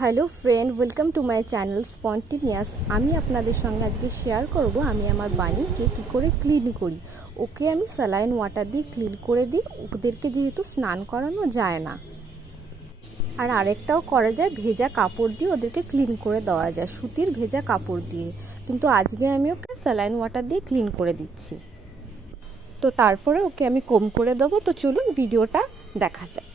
Hello friend, welcome to my channel spontaneous. আমি আপনাদের সঙ্গে আজকে শেয়ার করব আমি আমার বানিকে কী করে ক্লিন করি। ওকে আমি স্যালাইন ওয়াটার দিয়ে ক্লিন করে দিই, ওদেরকে যেহেতু স্নান করানো যায় না। আর আরেকটাও করা যায়, ভেজা কাপড় দিয়ে ওদেরকে ক্লিন করে দেওয়া যায়, সুতির ভেজা কাপড় দিয়ে। কিন্তু আজকে আমি ওকে স্যালাইন ওয়াটার দিয়ে ক্লিন করে দিচ্ছি। তো তারপরে ওকে আমি কোম করে দেবো। তো চলুন ভিডিওটা দেখা যাক।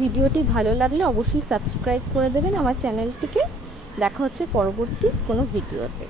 ভিডিওটি ভালো লাগলে অবশ্যই সাবস্ক্রাইব করে দেবেন আমার চ্যানেলটিকে। দেখা হচ্ছে পরবর্তী কোনো ভিডিওতে।